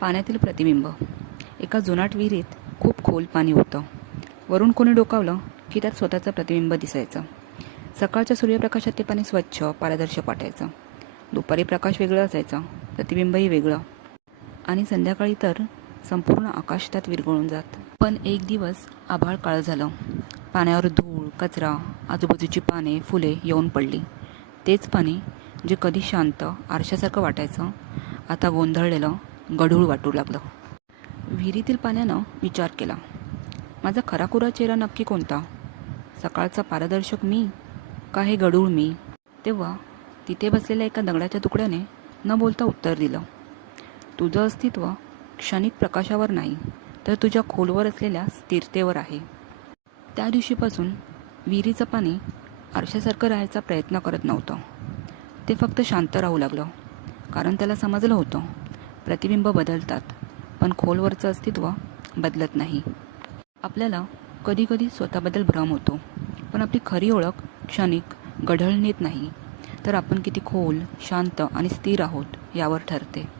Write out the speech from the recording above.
पाण्यातील प्रतिबिंब. एका जुनाट विहिरीत खूप खोल पाणी होतं. वरून कोणी डोकावलं की त्यात स्वतःचं प्रतिबिंब दिसायचं. सकाळच्या सूर्यप्रकाशात ते पाणी स्वच्छ पारदर्शक वाटायचं. दुपारी प्रकाश वेगळं असायचा, प्रतिबिंबही वेगळं, आणि संध्याकाळी तर संपूर्ण आकाश त्यात विरघळून जात. पण एक दिवस आभाळ काळं झालं. पाण्यावर धूळ, कचरा, आजूबाजूची पाने, फुले येऊन पडली. तेच पाणी जे कधी शांत आरशासारखं वाटायचं, आता गोंधळलेलं, गढूळ वाटू लागलं. विहिरीतील पाण्यानं विचार केला, माझा खराखुरा चेहरा नक्की कोणता? सकाळचा पारदर्शक मी का हे गढूळ मी? तेव्हा तिथे बसलेल्या एका दगडाच्या तुकड्याने न बोलता उत्तर दिलं, तुझं अस्तित्व क्षणिक प्रकाशावर नाही, तर तुझ्या खोलवर असलेल्या स्थिरतेवर आहे. त्या दिवशीपासून विहिरीचं पाणी आरशासारखं राहायचा प्रयत्न करत नव्हतं. ते फक्त शांत राहू लागलं, कारण त्याला समजलं होतं, प्रतिबिंब बदलतात, पण खोलवरचं अस्तित्व बदलत नाही. आपल्याला कधीकधी स्वतःबद्दल भ्रम होतो, पण आपली खरी ओळख क्षणिक, गढळणीत नाही, तर आपण किती खोल, शांत आणि स्थिर आहोत यावर ठरते.